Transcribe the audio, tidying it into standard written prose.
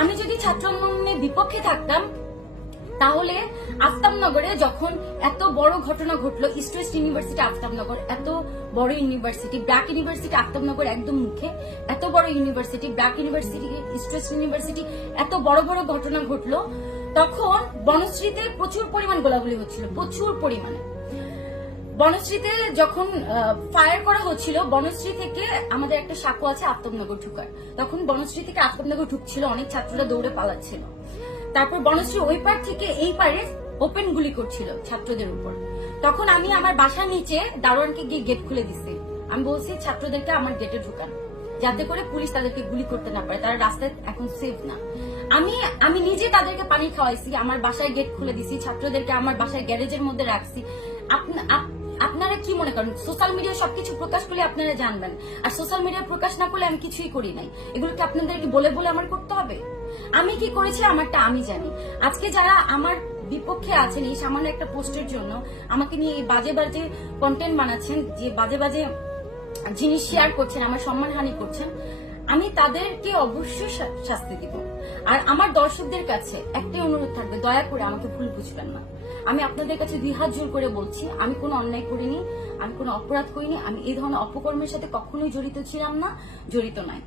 আমি যদি ছাত্র আন্দোলনের বিপক্ষে থাকতাম তাহলে আফতাবনগরে যখন এত বড় ঘটনা ঘটলো, ইস্ট ওয়েস্ট ইউনিভার্সিটি আফতাবনগর এত বড় ইউনিভার্সিটি, ব্র্যাক ইউনিভার্সিটি আফতাবনগর একদম মুখে, এত বড় university, BRAC university, east West university এত বড় বড় ঘটনা ঘটলো, তখন বনশ্রীতে প্রচুর পরিমাণ গোলাগুলি হচ্ছিল, প্রচুর পরিমাণে। বনশ্রীতে যখন ফায়ার করা হচ্ছিল, বনশ্রী থেকে আমাদের একটা সাঁকো আছে আফতাবনগর ঢুকার, তখন বনশ্রী থেকে আফতাবনগর ঢুকছিল, অনেক ছাত্ররা দৌড়ে পালাচ্ছিল। তারপর বনশ্রী ওই পার থেকে এই পারে ওপেন গুলি করছিল ছাত্রদের উপর। তখন আমি আমার বাসার নিচে দারোয়ানকে গিয়ে গেট খুলে দিছি, আমি বলছি ছাত্রদেরকে আমার গেটে ঢুকান, যাতে করে পুলিশ তাদেরকে গুলি করতে না পারে, তারা রাস্তায় এখন সেফ না। আমি নিজে তাদেরকে পানি খাওয়াইছি, আমার বাসায় গেট খুলে দিছি, ছাত্রদেরকে আমার বাসায় গ্যারেজের মধ্যে রাখছি। আপনারা কি মনে করেন সোশ্যাল মিডিয়া সবকিছু প্রকাশ করলে আপনারা জানবেন, আর সোশ্যাল মিডিয়া প্রকাশ না করলে আমি কিছুই করি নাই? এগুলোকে আপনাদেরকে বলে বলে আমার করতে হবে? আমি কি করেছি আমারটা আমি জানি। আজকে যারা আমার বিপক্ষে আছেন এই সামান্য একটা পোস্টের জন্য আমাকে নিয়ে এই বাজে বাজে কন্টেন্ট বানাচ্ছেন, যে বাজে বাজে জিনিস শেয়ার করছেন, আমার সম্মানহানি করছেন, আমি তাদেরকে অবশ্যই শাস্তি দিব। আর আমার দর্শকদের কাছে একটাই অনুরোধ থাকবে, দয়া করে আমাকে ভুল বুঝবেন না। আমি আপনাদের কাছে 2 হাত জোর করে বলছি, আমি কোনো অন্যায় করিনি, আমি কোনো অপরাধ করিনি, আমি এই ধরনের অপকর্মের সাথে কখনোই জড়িত ছিলাম না, জড়িত নাই।